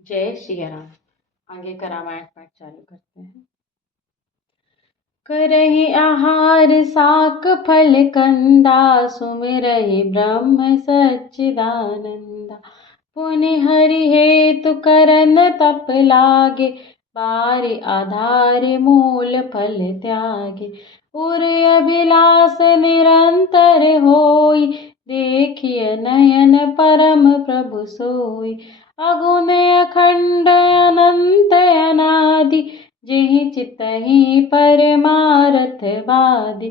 जय श्री राम। आगे का रामायण पाठ चालू करते हैं। करहि आहार साक फल कंदा, सुमिरहि ब्रह्म सच्चिदानंदा। पुनि हरि हेतु करन तप लागे, बारि आधार मूल फल त्यागे। उर अभिलाष निरंतर होई, देखिय नयन परम प्रभु सोई। अगुण अखंड अनंत अनादि, जेहि चितहि परमारथ बाधि।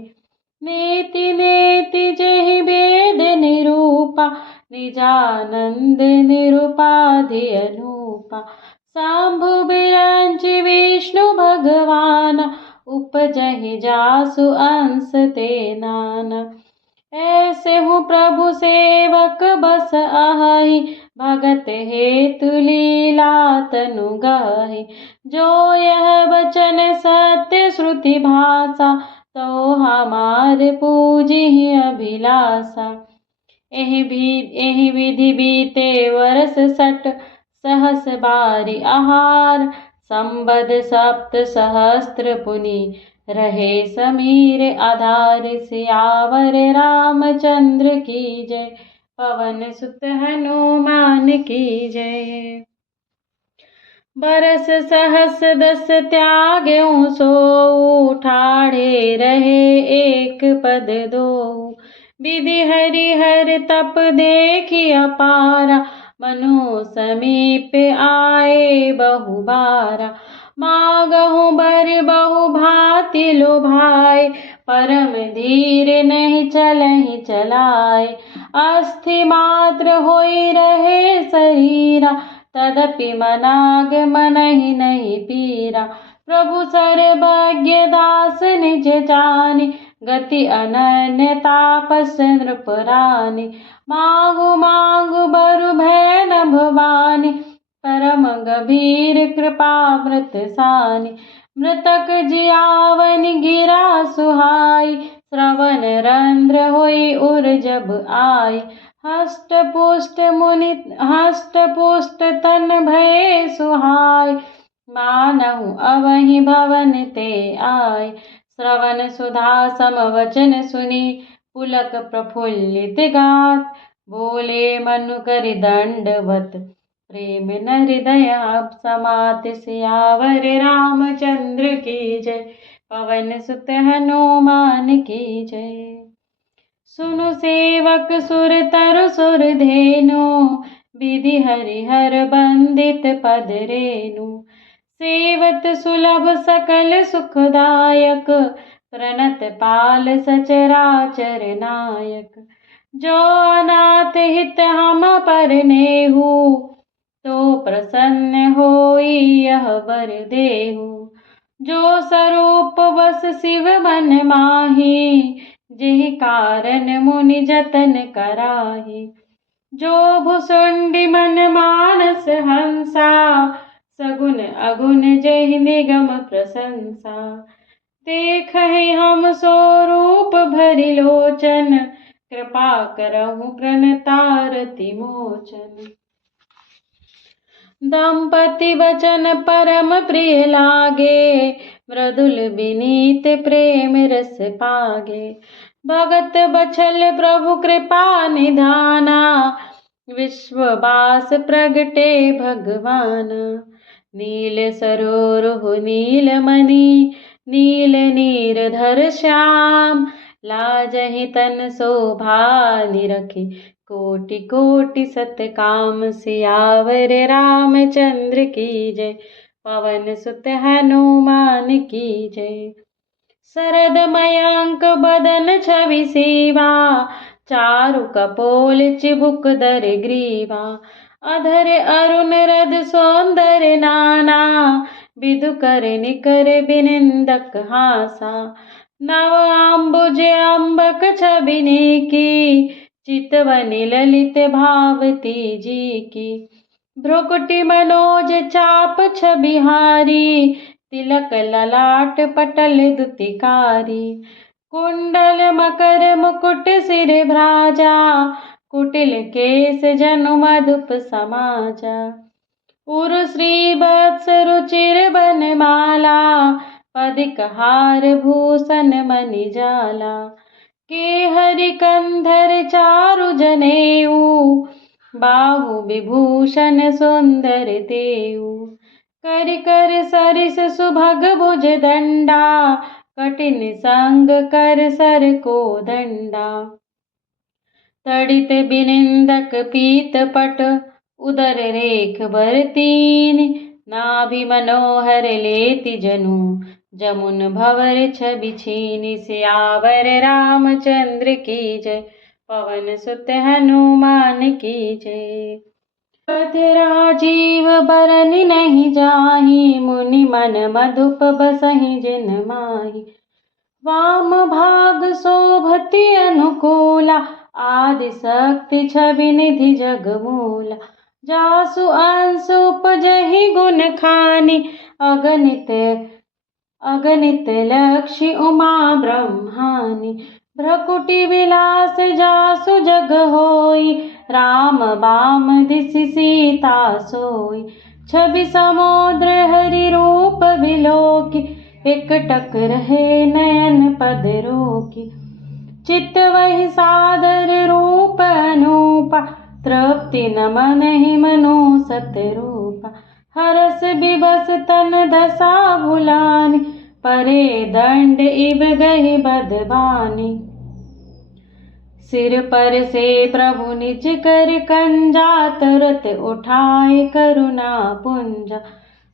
नेति नेति जेहि वेद निरूपा, निजानंद निरुपाधि अनूपा। शंभु बिरंच विष्णु भगवान, उपजहि जासु अंश ते नाना। ऐसे हूँ प्रभु सेवक बस आहि, भगत हेतु लीला तनु गाहि। जो यह वचन सत्य श्रुति भाषा, तो हमार पूजिहि अभिलाषा। एहि विधि बीते वर्ष 60, सहस बारि आहार। संबद 7 सहस्त्र पुनि, रहे समीर आधार। सियावर रामचंद्र की जय, पवन सुत हनुमान की जय। बरस सहस 10 त्याग्यों सोऊ, ठाढ़े रहे एक पद दोऊ। विधि हरिहर तप देखि अपारा, मनु समीप आए बहु बारा। मागहु बर बहु भांति लोभाए, परम धीर नहीं चलहि चलाए। अस्थि मात्र होई रहे शरीरा, तदपि मनाग मनहि नहीं पीरा। प्रभु सर्वज्ञ दास निज जानि, गति अनन्य तापस नृपरानि। मांगु मांगु बरु भय न भवानी, परम गंभीर कृपामृत सानि। मृतक जियावनि गिरा सुहाई, श्रवण रंध्र होई उर जब आई। हष्ट पुष्ट तन भये सुहाय, मानहु अवहि भवन ते आय। श्रवण सुधा सम वचन सुनी, पुलक प्रफुल्लित गात। बोले मनु करि दंडवत, प्रेम न हृदय समात। सियावर रामचंद्र की जय, पवन सुत हनुमान की जय। सुनु सेवक सुर तरु सुर धेनु, विधि हरिहर बंदित पद रेनु। सेवत सुलभ सकल सुखदायक, प्रणत पाल सचराचर नायक। जो अनाथ हित हम पर नेहु, तो प्रसन्न होई यह वर देहु। जो स्वरूप बस शिव मन माही, जेहि कारण मुनि जतन कराही। जो भुसुंडी मन मानस हंसा, सगुन अगुन जेहि निगम प्रशंसा। देखहि हम स्वरूप भरि लोचन, कृपा करहु प्रणतारति मोचन। दंपति वचन परम प्रिय लागे, मृदुल विनीत प्रेम रस पागे। भगत बछल प्रभु कृपा निधाना, विश्ववास प्रगटे भगवान। नील सरोरुह नीलमणि, नील नीरधर श्याम। लाजहि तन शोभा निरखि, कोटि कोटि सतकाम। सियावर रामचंद्र की जय, पवन सुत हनुमान की जय। शरद मयंक बदन छवि सेवा, चारु कपोल चिबुक दर ग्रीवा। अधर अरुण रद सौंदर्य नाना, विधु कर निकर बिनिंदक हासा। नव अम्बुज अम्बक छवि नेकी, चितवनि ललित भावती जी की। भ्रुकुटि मनोज चाप छबिहारी, तिलक ललाट पटल दुतिकारी। कुंडल मकर मुकुट सिर भ्राजा, कुटिल केस जनु मधुप समाजा। उरु श्री वत्स रुचिर बनमाला, पदिक हार भूषण मणि जाला। के हरि कंधर चारु जनेऊ, बाहु विभूषण सुंदर तेऊ। कर कर सरिस सुभग भुज दंडा, कठिन संग कर सर को दंडा। तड़ित बिनिंदक पीत पट, उदर रेख बर तीन। नाभि मनोहर लेति जनु, जमुन भवर छवि छीनि। सियावर रामचंद्र की जय, पवन सुत हनुमान की जय। राजीव बरन नहीं जाहि, मुनि मन मधुप बसहि जिन माहि। वाम भाग शोभति अनुकूला, आदि शक्ति छवि निधि जग मूला। जासु अंश उपजहि गुण खानि, अगणित अगणित लक्ष्य उमा ब्रह्मानि। भ्रकुटि विलास जासु जग होई, राम बाम दिसि सीता सोई। छवि समुद्र हरि रूप बिलोकी, एकटक रहे नयन पद रोकी। चित्त वही सादर रूप अनूपा, तृप्ति न मनहि मनो सतरूपा। हरस विवश तन दशा भुलानि, परे दंड इब गहि बदबानी। सिर पर से प्रभु निज कर कंजा, तुरत उठाए करुणा पुंजा।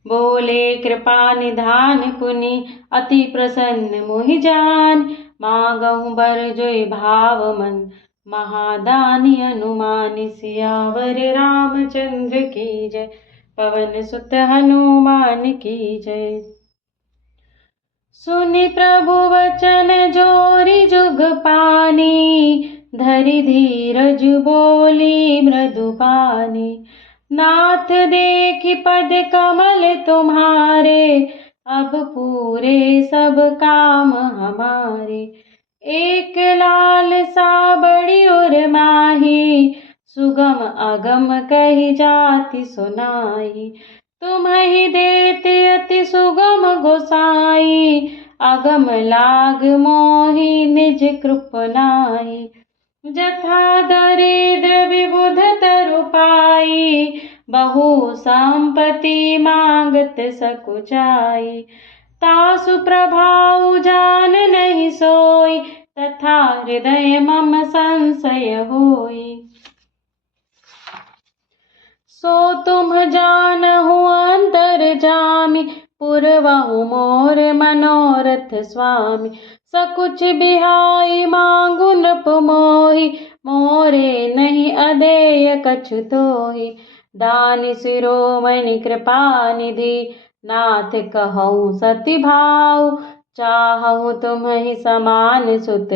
बोले कृपा निधान पुनि, अति प्रसन्न मोहि जानि। मांगहु बर जोई भाव मन, महादानी अनुमानि। सियावर रामचंद्र की जय, पवन सुत हनुमान की जय। सुनि प्रभु वचन जोरी जुग पानी, धरि धीरज बोली मृदुपानी। नाथ देखि पद कमल तुम्हारे, अब पूरे सब काम हमारे। एक लाल सा बड़ी उर माही, सुगम अगम कही जाति सुनाई। तुम्हि देते अति सुगम गोसाई, अगम लाग मोहि निज कृपनाई। जथा दरिद्र विबुध तरु पाई, बहु संपत्ति मांगत सकुचाई। तासु प्रभाव जान नहीं सोई, तथा हृदय मम संशय होई। सो तुम जानहु अंतरजामी, पुरवहु मोर मनोरथ स्वामी। सकुच बिहाई मांगु नृप मोहि, मोरे नहीं अदेय कछु तोहि। दानि शिरोमणि कृपा निधि, नाथ कहऊँ सति भाव। चाहऊँ तुम्हि समान सुत,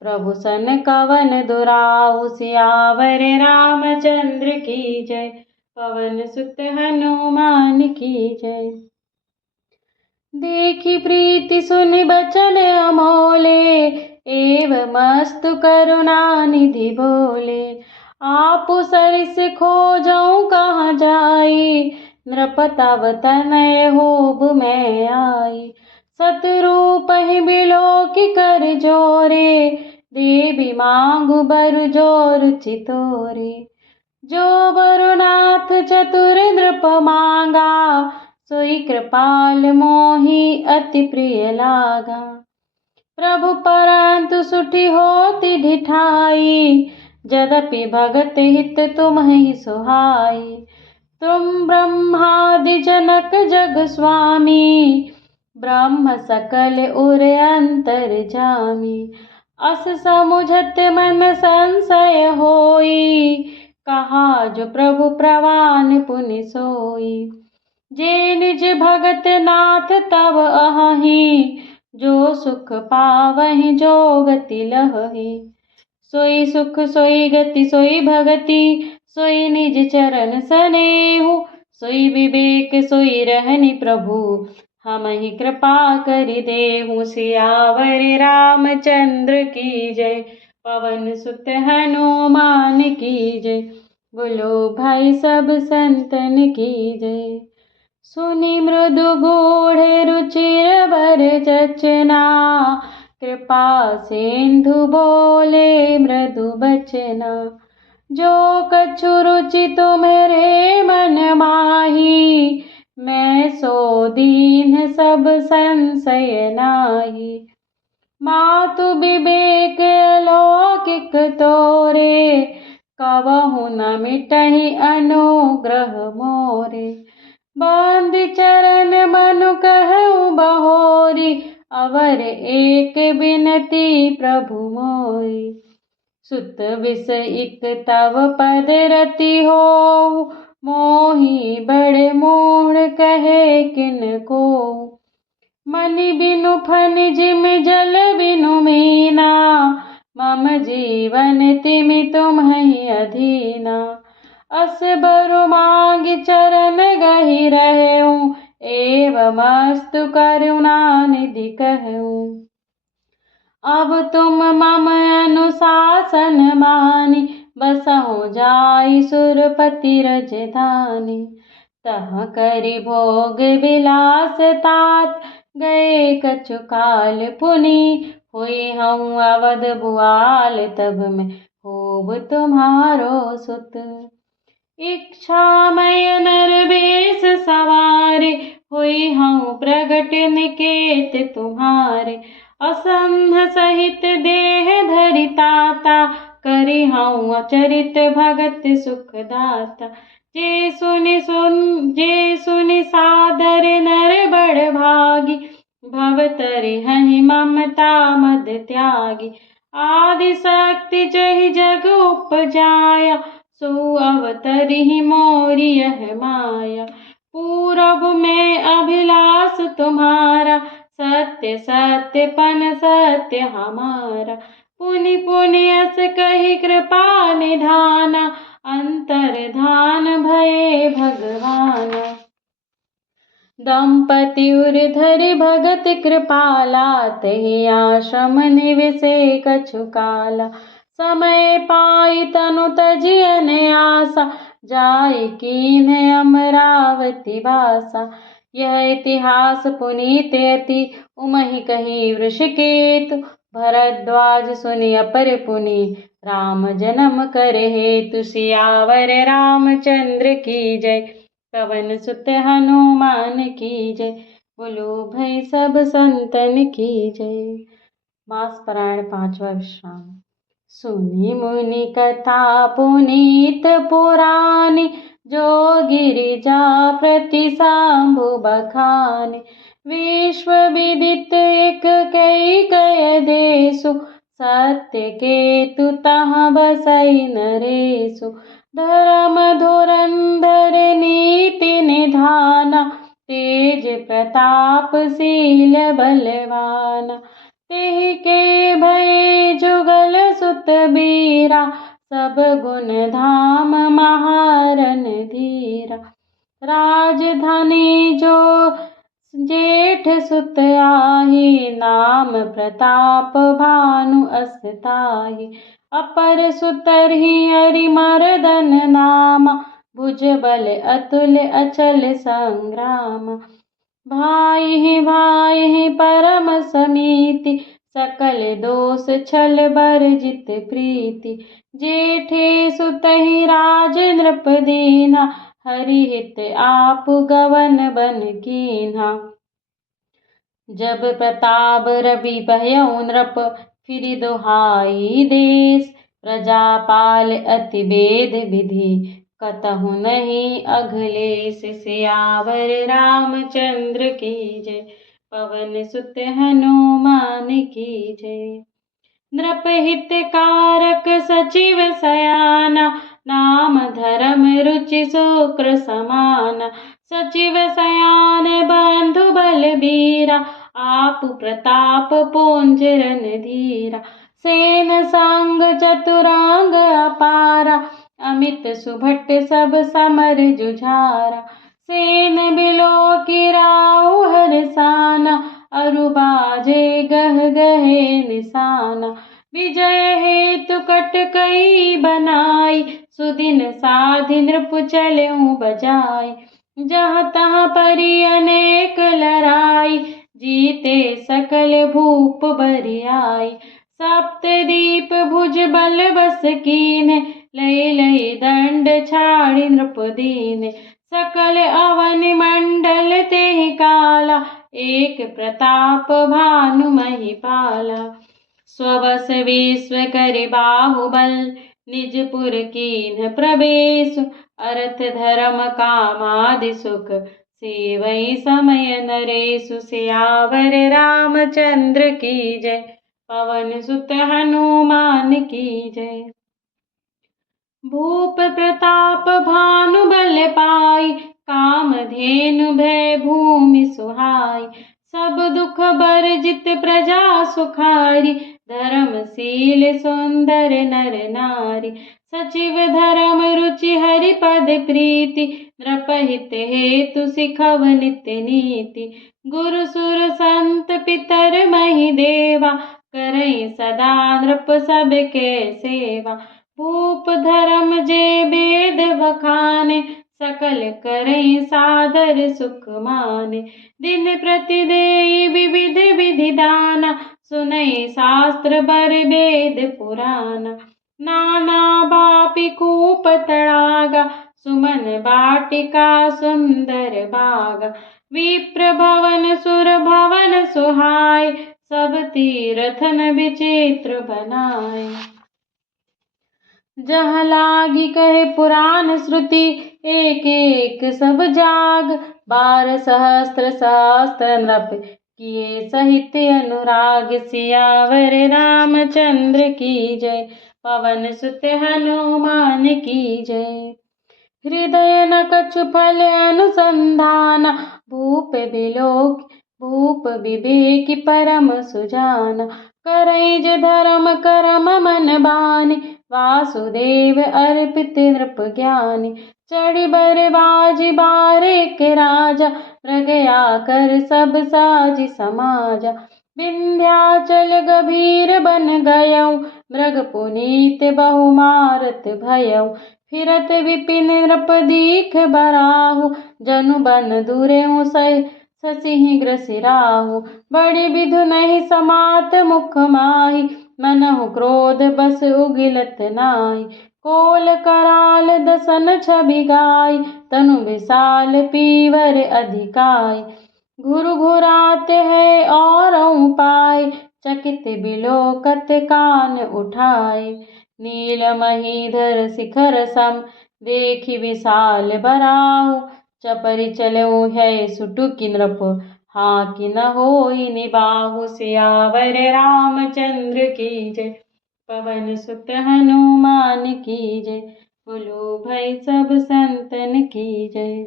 प्रभु सन कवन दुराऊ। सियावर रामचंद्र की जय, पवन सुत हनुमान की जय। देखी प्रीति सुनि बचन अमोले, एव मस्तु करुणा निधि बोले। आपु सरिस खोजऊँ कहाँ जाई, नृप तब तनय होब मैं आई। सतरूपहि बिलोकि कर जोरे, देवी मांगु बर जोर चितोरे। जो बरुनाथ चतुर नृप मांगा, सोई कृपाल मोहि अति प्रिय लागा। प्रभु परंतु सुठी होती ढिठाई, यद्यपि भगत हित तुम्हि सुहाई। तुम ब्रह्मादि जनक जग स्वामी, ब्रह्म सकल उर अंतर जामी। अस समुझत मन संशय होई, कहा जो प्रभु प्रवान पुनि सोई। जे निज भगत नाथ तब अहहि, जो सुख पावहि जो गति लहहि। सोई सुख सोई गति सोई भगति, सोई निज चरण सनेहु। सोई विवेक सोई रहनि प्रभु, हमहि कृपा करि देहु। सियावर रामचंद्र की जय, पवन सुत हनुमान की जय। बोलो भाई सब संतन की जय। सुनि मृदु गूढ़ रुचिर बर चचना, कृपा सिंधु बोले मृदु बचना। जो कछु रुचि तुम्हारे मन माही, मैं सो दीन सब संशय नाही। मातु विवेक अलौकिक तोरे, कबहु न मिटहि अनुग्रह मोरे। बंद चरण मनु कहूँ बहोरी, अवर एक बिनती प्रभु मोरी। सुत विष इक तव पद रति हो, मोहि बड़े मूढ़ कहे किन को। मनि बिनु फन जिम जल बिनु मीना, मम जीवन तिमि तुम्हि अधीना। अस बरु मांग चरण गहि रहूं, एवमस्तु करुणा निधि कहूं। अब तुम मम अनुशासन मानी, बसहु जाई सुरपति रजधानी। तह करि भोग विलास तात, गए कछु काल पुनि। हुई हूँ अवध भुआल, तब मैं होब तुम्हारो सुत। इच्छामय नर वेश सवारे, हुई हूँ प्रगट निकेत तुम्हारे। असंध सहित देह धरि ताता, करि हूँ अचरित भगत सुखदाता। जे सुनि सादर नर बड़ भागी, भव तरिहहि ममता मद त्यागी। आदि शक्ति जहि जग उपजाया, सो अवतरिहि मोरि यह माया। पूरब में अभिलाष तुम्हारा, सत्य सत्य पन सत्य हमारा। पुनि पुनि अस कहि कृपा निधाना, अंतर्धान भये भगवाना। दंपति उर धरि भगत कृपाला, तहि आश्रम निवसे कछु काला। समय पाई तनु तजियन आसा, जाई कीन्ह अमरावती वासा। यह इतिहास पुनीत अति, उमहि कही वृषकेतु। भरद्वाज सुनि अपर पुनि, राम जन्म करे हेतु। सियावर रामचंद्र की जय, पवन सुत हनुमान की जय। बोलो भाई सब संतन की जय। मास पारायण 5वां विश्राम। सुनि मुनि कथा पुनीत पुरानी, जो गिरिजा प्रति शंभु बखानी। विश्व विदित एक कई देशु, सत्य केतु तहाँ बसई नरेशु। धर्म धुरंधर नीति निधाना, तेज प्रतापशील बलवाना। तेहि के भय जुगल सुत बीरा, सब गुण धाम महारन धीरा। राजधानी जो जेठ सुत आही, नाम प्रताप भानु अस्ताही। अपर सुतरहि हरि मर्दन नामा, भुज बल अतुल अचल संग्राम। भाई भाई परम समीति, सकल दोष छल बरजित प्रीति। जेठे सुतहि राज नृप दीना, हरि हित आप गवन बन कीन्हा। जब प्रताप रवि भयउ नृप, फिरि दुहाई देश। प्रजापाल अति वेद विधि, कतहु नहीं अघलेश। सियावर रामचंद्र की जय, पवन सुत हनुमान की जय। नृप हितकारक सचिव सयाना, नाम धर्म रुचि शुक्र समाना। सचिव सयान बंधु बलबीरा, आप प्रताप पुंज रणधीरा। सेन संग चतुरांग अपारा, अमित सुभट सब समर जुझारा। सेन बिलो की राउ हरसाना, अरु बाजे गह गहे निशाना। विजय हेतु कट कई बनाई, सुदिन सा चलऊँ बजाय। जहाँ तहाँ परी अनेक लड़ाई, जीते सकल भूप बरियाई। सप्तदीप भुज बल बस कीन्हे, लई लई दंड छाड़ी नृप दीन्हे। सकल अवन मंडल तेहि काला, एक प्रताप भानु महिपाला। स्वबस विश्व करि बाहुबल, निजपुर कीन्ह प्रवेश। अर्थ धर्म कामादि सुख, सेवई समय नरेशु। सियावर रामचंद्र की जय, पवन सुत हनुमान की जय। भूप प्रताप भानु बल पाई, कामधेनु भय भूमि सुहाई। सब दुख बरजित प्रजा सुखारी, धर्मशील सुंदर नर नारी। सचिव धर्म रुचि हरिपद प्रीति, नृपहित हेतु सिखव नित्य नीति। गुरु सुर संत पितर महि देवा, करई सदा नृप सबके सेवा। भूप धर्म जे वेद बखाने, सकल करई सादर सुख माने। दिन प्रति देई विविध विधि दाना, सुनई शास्त्र बर वेद पुराण। नाना बापी कूप तड़ागा, सुमन बाटिका सुंदर बागा। विप्र भवन सुर भवन सुहाय, सब तीरथन विचित्र बनाए। जहाँ लागी कहे पुराण श्रुति, एक एक सब जाग। 12 सहस्त्र सहस्त्र नृप, किए सहित अनुराग। सियावर रामचंद्र की जय, पवन सुत हनुमान की जय। हृदय न कछु फल अनुसंधान, भूप बिलोक भूप विवेक परम सुजान। करई जे धर्म करम मन बानी, वासुदेव अर्पित नृप ज्ञानी। चढ़ी बर बाजी बारेक राजा, मृगया कर सब साजी समाजा। विंध्याचल गभीर बन गयऊ, मृग पुनीत बहु मारत भयऊ। फिरत विपिन नृप दीख बराहु, जनु बन दुरेऊ ससिहि ग्रसिराहु। बड़ी विधु नहीं समात मुख माहि, मनहु क्रोध बस उगिलत नाहि। कोल कराल दसन छवि गाय, तनु विशाल पीवर अधिकाय। घुर घुराते है और पाय, चकित बिलोकत कान उठाए। नील महीधर शिखर सम, देखि विशाल बराहु। चपरि चलऊ है सुटुकि नृप, हाँकि न होई निबाहु। सियावर रामचंद्र की जय, पवन सुत हनुमान की जय। बोलो भाई सब संतन की जय।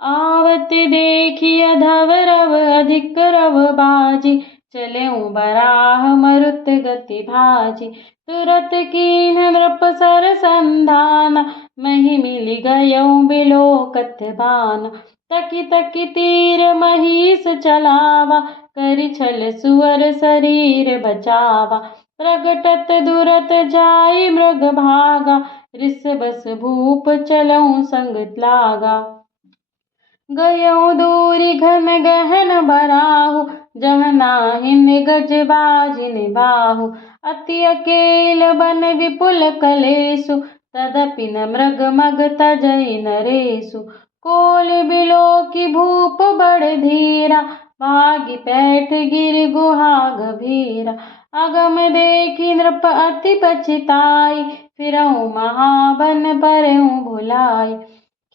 आवत देखी अधव रव अधिक रव बाजी, चलेऊ बराह मरुत गति भाजी। तुरत कीन्ह नृप सर संधान, महि मिलि गयऊ बिलोकत बान। तकी तकी तीर महिष चलावा, करि छल सुअर शरीर बचावा। प्रगटत दुरत जाई मृग भागा, रिस बस भूप चलऊ संग लागा। गयऊ दूरी घन गहन बराहु, जह नाहिन गज बाजिन बाहु। अति अकेल बन विपुल कलेसु, तदपि न मृग मग तजई नरेसु। कोल बिलोकी भूप बड़ धीरा, भागी पैठ गिर गुहा गभीरा। अगम देखी नृप अति पछताई, फिरऊ महाबन परऊ भुलाई।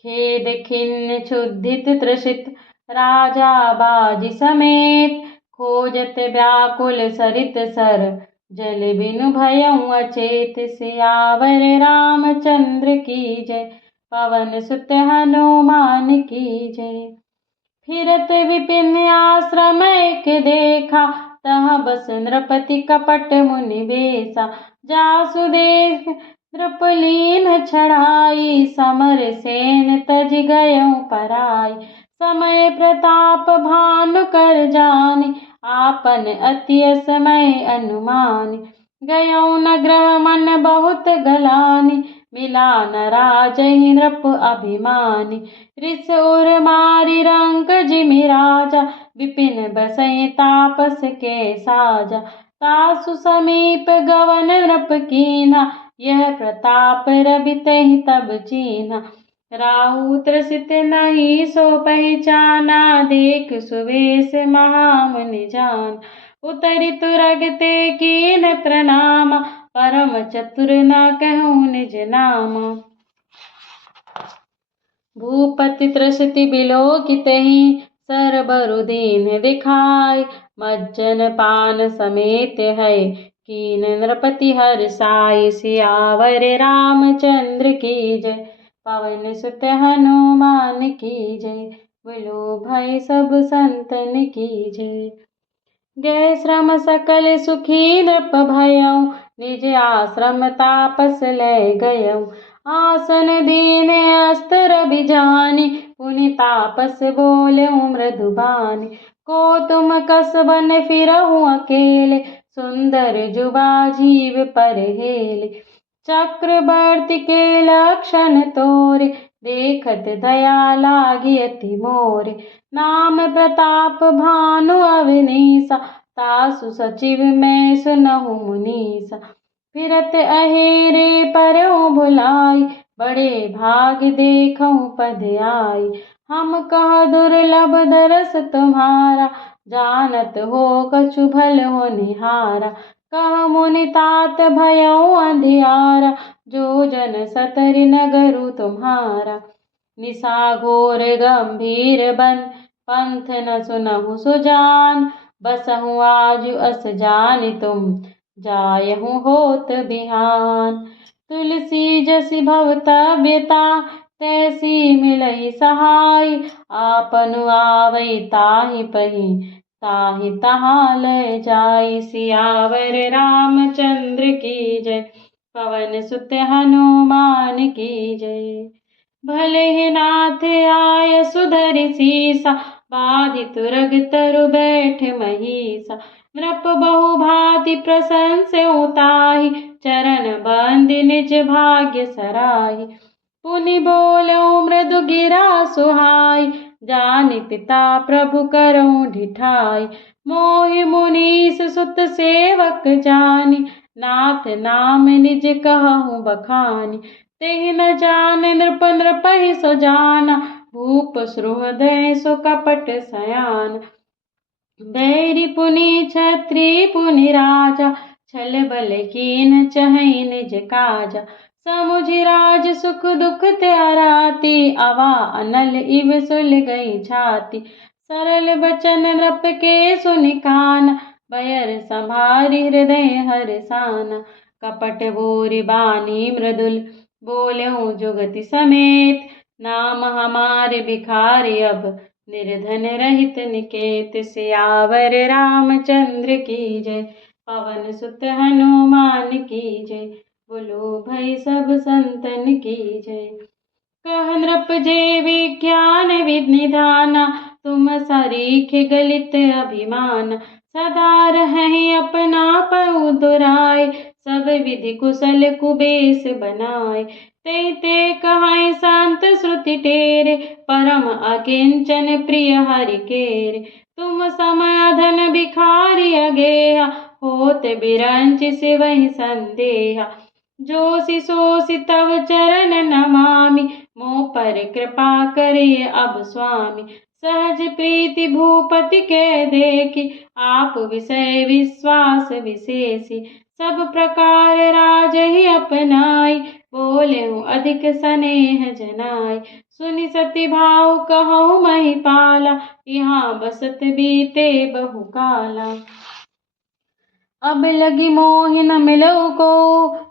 खेद खिन्न क्षुधित त्रसित, राजा बाजी समेत। खोजत व्याकुल सरित सर, जल बिनु भयऊ अचेत। सियावर रामचंद्र की जय, पवन सुत हनुमान की जय। फिरत विपिन आश्रम एक देखा, तहाँ बस नृपति कपट मुनि बेसा। जासु देख नृपलीन छड़ाई, समर सेन तज गयऊ पराई। समय प्रताप भानु कर जानी, आपन अति असमय अनुमानी। गयऊ न ग्रह मन बहुत गलानी, मिला न राजहि नृप अभिमानी। रिस उर मारी रंक जिमि राजा, विपिन बसई तापस के साजा। तासु समीप गवन नृप कीन्हा, यह प्रताप रवि तहि तब चीन्हा। राहु त्रसित नहीं सो पहचाना, देख सुवेश महामुनि जान। उतरि तुरग ते कीन प्रणाम, परम चतुर न कहूँ निज नाम। भूपति त्रसति बिलोकितहि, सर बरु दीन दिखाय। मज्जन पान समेत है, कीन नृपति हर्षाय। सियावर रामचंद्र की जय, पवन सुत हनुमान की जय। बोलो भाई सब संतन की जय। गए श्रम सकल सुखी नृप भयउ, निज आश्रम तापस ले गयउ। आसन दीन अस्त्र बिजानी, पुनि तापस बोलेउ मृदु बानी। को तुम कसबन फिरहु अकेले, सुंदर जुबा जीव पर हेले। चक्रवर्ती के लक्षण तोरे, देखत दया लागी अति मोरे। नाम प्रताप भानु अवनीसा, तासु सचिव मैं सुनहु मुनीसा। फिरत अहेरे परहु भुलाई, बड़े भाग देखहु पद आई। हम कह दुर्लभ दरस तुम्हारा, जानत हो कछु भल होनिहारा। कह मुनि तात भयउ अंधियारा, जो जन सतरि नगरु तुम्हारा। निशा घोर गंभीर बन, पंथ न सुनहु सुजान। बसहु आजु अस जानि तुम, जायहु होत बिहान। तुलसी जसि भवतव्यता, तैसी मिलई सहाय। आपनु आवै ताहि पही, ताहि तहाँ ले जाई। सियावर रामचंद्र की जय, पवन सुत हनुमान की जय। भले ही नाथ आय सुधरि सीसा, बाधि तुरग तरु बैठ महिषा। नृप बहु भांति प्रशंसउ ताहि, चरण बंदि निज भाग्य सराहि। पुनि बोलउ मृदु गिरा सुहाई, जानि पिता प्रभु करउँ ढिठाई। मोहि मुनीस सुत सेवक जानि, नाथ नाम निज कहउँ बखानी। तेहि न जान नृप नृपहि सो जाना, भूप सुहृदय सो कपट सयान। बैरी पुनि क्षत्रिय पुनि राजा, छल बल कीन चहई निज काजा। समुझि राज सुख दुख त्याराती, अवा अनल इव सुल गई छाती। सरल बचन नृप के सुनि काना, बयर संभारि हृदय हर्षाना। कपट बोरि बानी मृदुल, बोलेउ जुगति समेत। नाम हमारे भिखारी अब, निर्धन रहित निकेत। सियावर रामचंद्र की जय, पवन सुत हनुमान की जय। बोलो भई सब संतन की जय। कह नृप जे विज्ञान विनिधाना, तुम सरीख गलित अभिमान। सदा रहहि अपना पउ दुराय, सब विधि कुशल कुबेश बनाय। ते कहाय शांत श्रुति टेरे, परम अकिंचन प्रिय हरि केरे। तुम सम अधन भिखारी अगेहा, होत बिरंचि सिवहि संदेहा। जोसि सोसि तव चरण नमामि, मोह पर कृपा करिय अब स्वामी। सहज प्रीति भूपति के देखी, आप विषय विश्वास विशेषी। सब प्रकार राजहि अपनाई, बोलेउ अधिक स्नेह जनाई। सुनि सती भाव कहउँ महिपाला, यहाँ बसत बीते बहु काला। अब लगी मोहि न मिलउ को,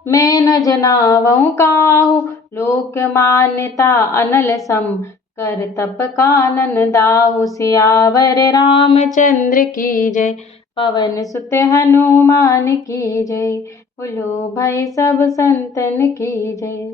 मैं न जनावउ काहू। लोक मान्यता अनल सम, कर तप कानन दाहु। सियावर रामचंद्र की जय, पवन सुत हनुमान की जय। बोलो भाई सब संतन की जय।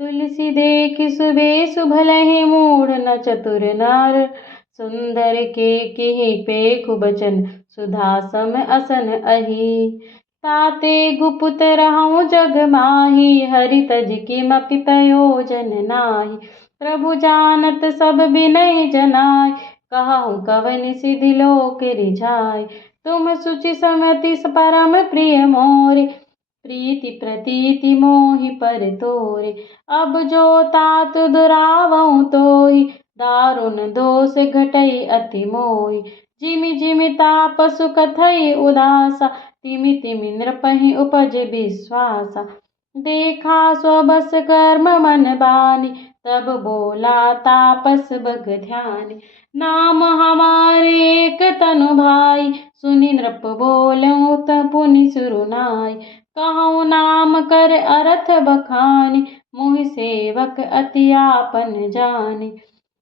तुलसी देखि सुबेशु भलहि, मूढ़ न चतुर नर। सुंदर के किहि पेखु बचन, सुधा सम असन अहि। ताते गुपुत रहूं जग माही, हरि तज किमपि प्रयोजन नाहि। प्रभु जानत सब विनय जनाय, कहूँ कवनि सिधि लोक रिझाय। तुम सुचि समति परम प्रिय मोरे, प्रीति प्रतीति मोहि पर तोरे। अब जो तात दुरावहु तोहि, दारुण दोष घटई अति मोहि। जिमि जिमि तापसु कथई उदासा, तिमि तिमि नृपहि उपज विश्वासा। देखा स्वबस कर्म मन बानी, तब बोला तापस बग ध्यानी। नाम हमारे एक तनु भाई, सुनि नृप बोलऊँ त पुनि सुरुनाई। कहूँ नाम कर अर्थ बखानी, मोहि सेवक अति आपन जानी।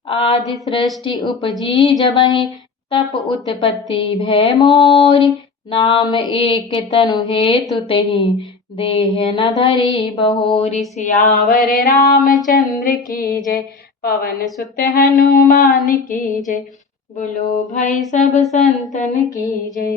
आदि सृष्टि उपजी जबहि, तप उत्पत्ति भय मोरी। नाम एक तनु हेतु तेहि, देह न धरी बहोरी। सियावर रामचंद्र की जय, पवन सुत हनुमान की जय। बोलो भाई सब संतन की जय।